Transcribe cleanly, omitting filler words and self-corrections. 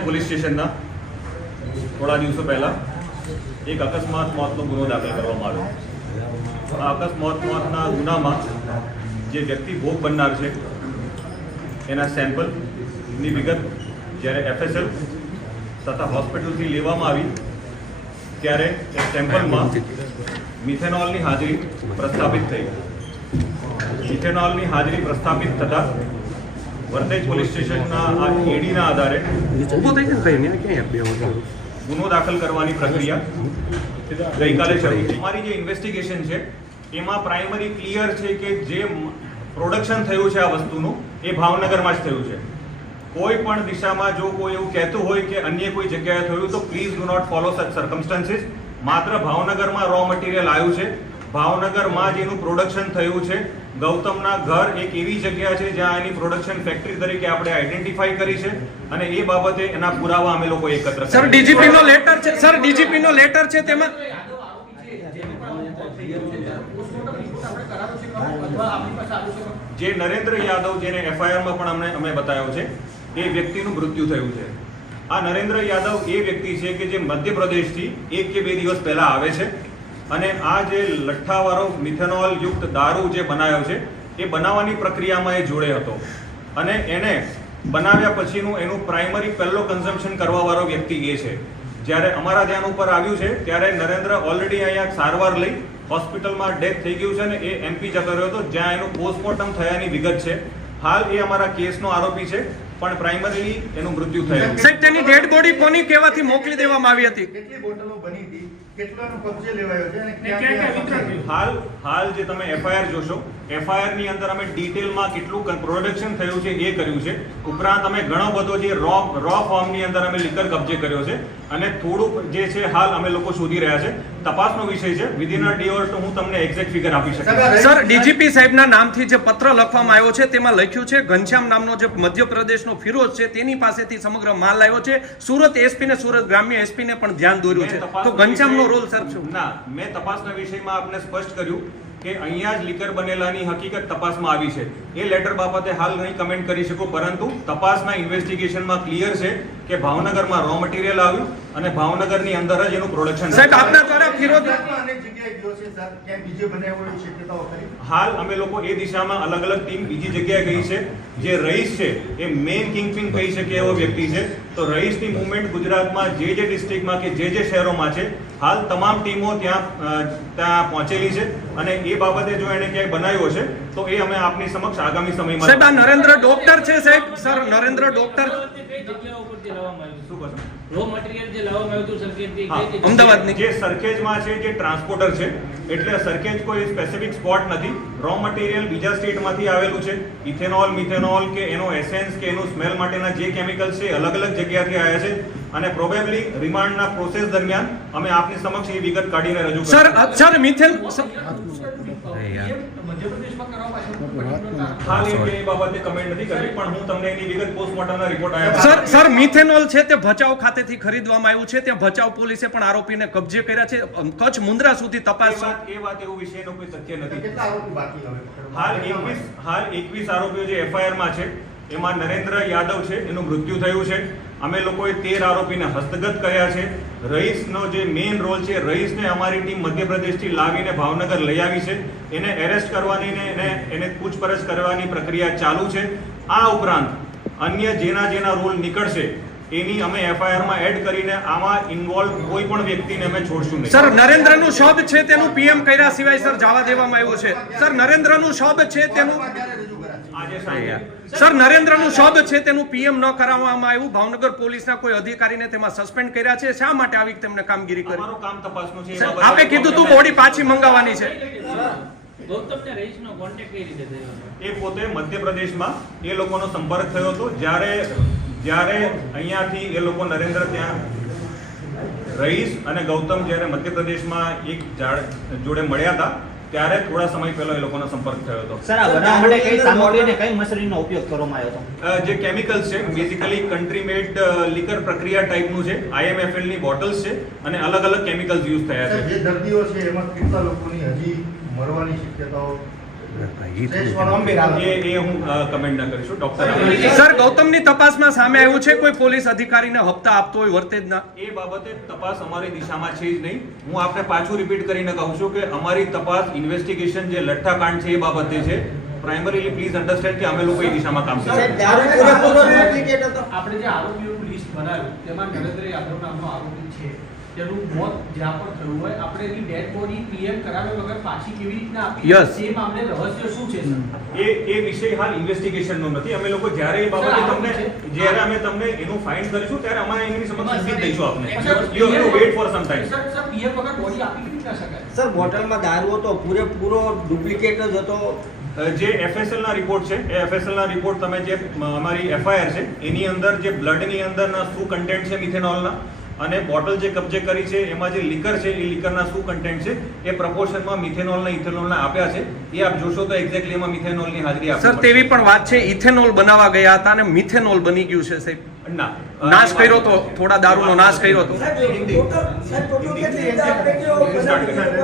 Police સ્ટેશનના થોડા દિવસો પહેલાં એક અકસ્માત મોતનો ગુનો દાખલ કરવામાં આવ્યો. આ અકસ્માત મોતના ગુનામાં જે વ્યક્તિ ભોગ બનનાર છે એના સેમ્પલની વિગત જ્યારે FSL તથા હોસ્પિટલથી લેવામાં આવી ત્યારે એ સેમ્પલમાં મિથેનોલની હાજરી પ્રસ્થાપિત થઈ. મિથેનોલની હાજરી પ્રસ્થાપિત થતાં વર્તેજ પોલીસ સ્ટેશનના આ એડીના આધારે ગુનો દાખલ કરવાની પ્રક્રિયા ગઈકાલે શરૂ થઈ. અમારી જે ઇન્વેસ્ટિગેશન છે એમાં પ્રાઇમરી ક્લિયર છે કે જે પ્રોડક્શન થયું છે આ વસ્તુનું એ ભાવનગરમાં જ થયું છે. કોઈ પણ દિશામાં જો કોઈ એવું કહેતું હોય કે અન્ય કોઈ જગ્યાએ થયું તો please do not follow such circumstances. માત્ર ભાવનગરમાં રો મટીરિયલ આવ્યું છે, ભાવનગરમાં જ એનું પ્રોડક્શન થયું છે. ગૌતમના ઘર એક એવી જગ્યા છે જ્યાં એની પ્રોડક્શન ફેક્ટરી તરીકે આપણે આઈડેન્ટિફાઈ કરી છે અને એ બાબતે એના પુરાવા અમે લોકો એકત્ર કર્યા. સર ડીજીપી નો લેટર છે, સર ડીજીપી નો લેટર છે તેમાં જે નરેન્દ્ર યાદવ જેને FIR માં પણ અમે બતાવ્યો છે એ વ્યક્તિનું મૃત્યુ થયું છે. આ નરેન્દ્ર યાદવ એ વ્યક્તિ છે કે જે મધ્યપ્રદેશથી 1 કે 2 દિવસ પહેલા આવે છે અને આ જે લઠ્ઠાવાળો મિથેનોલ યુક્ત દારૂ જે બનાવ્યો છે એ બનાવવાની પ્રક્રિયામાં એ જોડે હતો અને એને બનાવ્યા પછીનું એનું પ્રાઇમરી પહેલો કન્ઝમ્પશન કરવાવાળો વ્યક્તિ એ છે. જ્યારે અમારા ધ્યાન ઉપર આવ્યું છે ત્યારે નરેન્દ્ર ઓલરેડી અહીંયા સારવાર લઈ હોસ્પિટલમાં ડેથ થઈ ગયું છે અને એ MP જતો રહ્યો હતો જ્યાં એનું પોસ્ટમોર્ટમ થયાની વિગત છે. હાલ એ અમારા કેસનો આરોપી છે પણ પ્રાઇમરીલી એનું મૃત્યુ થયું. સાહેબ તેની ડેડ બોડી કોની કહેવાથી મોકલી દેવામાં આવી હતી? કેટલી બોટલો બની હતી, કેટલાનો કબજે લેવાયો છે અને ક્યાં હાલ જે તમે FIR જોશો, FIR ની અંદર અમે ડિટેલમાં કેટલું પ્રોડક્શન થયું છે એ કર્યું છે. ઉપરાંત અમે ઘણો બધો જે રો ફોર્મની અંદર અમે લીકર કબજે કર્યો છે અને થોડુંક જે છે હાલ અમે લોકો શોધી રહ્યા છે. તપાસનો વિષય છે. Within a day or two હું તમને એક્ઝેક્ટ ફિગર આપી શકું. સર ડીજીપી સાહેબના નામથી જે પત્ર લખવામાં આવ્યો છે તેમાં લખ્યું છે ઘનશ્યામ નામનો જે મધ્યપ્રદેશનો ફિરોજ છે તેની પાસેથી સમગ્ર માલ આવ્યો છે. સુરત SP ને સુરત ગ્રામ્ય SP ને પણ ધ્યાન દોર્યું છે. તો ઘનશ્યામનો રોલ સર શું? ના, મેં તપાસના વિષયમાં આપને સ્પષ્ટ કર્યું કે અહીંયા જ લીકર બનેલાની હકીકત તપાસમાં આવી છે. એ લેટર બાબતે હાલ નહીં કમેન્ટ કરી શકું, પરંતુ તપાસના ઇન્વેસ્ટિગેશનમાં ક્લિયર છે કે ભાવનગરમાં રો મટીરિયલ આવ્યું અને ભાવનગરની અંદર જ એનું પ્રોડક્શન. સાહેબ આપના દ્વારા ફિરોજ અનેક જગ્યાએ ગયો છે સર, ક્યાં બીજે બનાવવાની શક્યતાઓ ખરી? હાલ અમે લોકો એ દિશામાં અલગ અલગ ટીમ બીજી જગ્યાએ ગઈ છે. જે રહીશ છે એ મેઇન કિંગપિન કહી શકે એવો વ્યક્તિ છે. તો રહીશની મુવમેન્ટ ગુજરાતમાં જે ડિસ્ટ્રિક્ટમાં કે જે શહેરોમાં છે હાલ તમામ ટીમો ત્યાં પહોંચેલી છે અને એ બાબતે જો એને ક્યાંય બનાવ્યો છે તો એ અમે આપની સમક્ષ આગામી સમયમાં. સાહેબ આ નરેન્દ્ર ડોક્ટર છે સાહેબ, sir Narendra doctor row material જે લાવવામાં આવ્યું હતું સરખેજથી અમદાવાદની જે સરખેજમાં છે જે ટ્રાન્સપોર્ટર છે એટલે સરખેજ કોઈ સ્પેસિફિક સ્પોટ નથી. રો મટીરિયલ બીજા સ્ટેટમાંથી આવેલું છે. ઇથેનોલ, મિથેનોલ કે એનો એસેન્સ કે એનું સ્મેલ માટેના જે કેમિકલ્સ છે અલગ અલગ જગ્યાથી આવ્યા છે અને પ્રોબેબલી રિમાન્ડના પ્રોસેસ દરમિયાન અમે આપની સમક્ષ એ વિગત કાઢીને રજૂ સર સર મિથેન હાલ એ બાબતે કમેન્ટ નથી કરવી પણ હું તમને એની વિગત પોસ્ટમોર્ટમના રિપોર્ટ આવ્યા. સર મિથેનોલ છે તે ભચાઉ ખાતેથી ખરીદવામાં આવ્યું છે. ત્યાં ભચાઉ પોલીસે પણ આરોપીને કબજે કર્યા છે. કચ્છ મુન્દ્રા સુધી તપાસ એ વાત એવું વિષયનો કોઈ તથ્ય નથી. કેટલા આરોપી બાકી હવે? હાલ 21 આરોપીઓ જે FIR માં છે એમાં નરેન્દ્ર યાદવ છે એનું મૃત્યુ થયું છે. અમે લોકોએ 13 આરોપીને હસ્તગત કર્યા છે. રહીશનો જે મેઇન રોલ છે, રહીશને અમારી ટીમ મધ્યપ્રદેશથી લાવીને ભાવનગર લઈ આવી છે. એને એરેસ્ટ કરવાની ને એને પૂછપરછ કરવાની પ્રક્રિયા ચાલુ છે. આ ઉપરાંત અન્ય જેના રોલ નીકળશે એની અમે FIR માં એડ કરીને આમાં ઇન્વોલ્વ કોઈ પણ વ્યક્તિને અમે છોડશું નહીં. સર નરેન્દ્રનું શબ છે તેનું PM કર્યા સિવાય સર જવા દેવામાં આવ્યું છે. સર નરેન્દ્રનું શબ છે તેનું આજે સાંજે સર નરેન્દ્રનું શબ છે તેનું PM ન કરાવવામાં આવ્યું. ભાવનગર પોલીસના કોઈ અધિકારીને તેમાં સસ્પેન્ડ કર્યા છે. શા માટે આવી તેમને કામગીરી કરી? અમારું કામ તપાસનું છે. આપે કીધું તું બોડી પાછી મંગાવવાની છે. ગૌતમને રહીશનો કોન્ટેક્ટ કઈ રીતે થયો? એ પોતે મધ્યપ્રદેશમાં એ લોકોનો સંપર્ક થયો હતો જ્યારે અહીંયાથી એ લોકો નરેન્દ્ર ત્યાં રહીશ અને ગૌતમ જ્યારે મધ્યપ્રદેશમાં એક જોડે મળ્યા હતા ત્યારે થોડા સમય પહેલા એ લોકોનો સંપર્ક થયો હતો. સર આ બનાવવા માટે કઈ સામગ્રી અને કઈ મશીનરીનો ઉપયોગ કરવામાં આવ્યો હતો? જે કેમિકલ્સ છે બેઝિકલી કન્ટ્રી મેડ લીકર પ્રક્રિયા ટાઈપનું છે. IMFL ની બોટલ્સ છે અને અલગ અલગ કેમિકલ્સ યુઝ થયા છે. જે દર્દીઓ છે એમાં કેટલા લોકોની હજી મરવાની શક્યતાઓ એ હું કમેન્ટ ના કરીશું ડોક્ટર સર, ગૌતમની તપાસમાં સામે આવ્યું છે કોઈ પોલીસ અધિકારીને હપ્તા આપતો હોય વર્તેજ ના. એ બાબતે તપાસ અમારી દિશામાં છે જ નહીં. હું આપને પાછું રિપીટ કરીને કહું છું કે અમારી તપાસ ઇન્વેસ્ટિગેશન જે લઠ્ઠાકાંડ છે એ બાબતે છે. પ્રાઇમરીલી પ્લીઝ અન્ડરસ્ટેન્ડ કે અમે લોકો એ દિશામાં કામ કરીએ છીએ. આપણે જે આરોપીઓનું લિસ્ટ બનાવ્યું તેમાં નરેન્દ્ર યાદવ નામનો આરોપી છે, તેનું મોત જ્યાં પણ થયું હોય, આપણે એની ડેડ બોડી પીએમ કરાવ્યા વગર પાછી કેવી રીતના આપી? Yes. તે મામલે રહસ્ય શું છે સર? એ વિષય હાલ ઇન્વેસ્ટિગેશનનો નથી. અમે લોકો જ્યારે એ બાબતે અમે તમને એનું ફાઇન્ડ કરીશું ત્યારે અમારે એની સમક્ષ સંકેત દઈશું આપને. You have to weight for some time. Sir PM વગર બોડી આપી કેવી રીતના શકાય? સર, બોટલમાં દારૂ હતો, પૂરેપૂરો ડુપ્લિકેટ જ હતો. જે FSL ના રિપોર્ટ છે એ FSL ના રિપોર્ટ તમે જે અમારી FIR છે એની અંદર જે બ્લડની અંદરના શું કન્ટેન્ટ છે મિથેનોલના અને બોટલ જે કબજે કરી છે એમાં જે લીકર છે એ લીકરના શું કન્ટેન્ટ છે એ પ્રપોર્શનમાં મિથેનોલના ઇથેનોલના આપ્યા છે. એ આપ જોશો તો એક્ઝેક્ટલી એમાં મિથેનોલની હાજરી આપે સર, તેવી પણ વાત છે ઇથેનોલ બનાવવા ગયા હતા અને મિથેનોલ બની ગયું છે સાહેબ. ના નાશ કર્યો તો, થોડા દારૂનો નાશ કર્યો તો. સાહેબ, ટોટલ કેટલી રીતે આપણે કેવો બનાવી?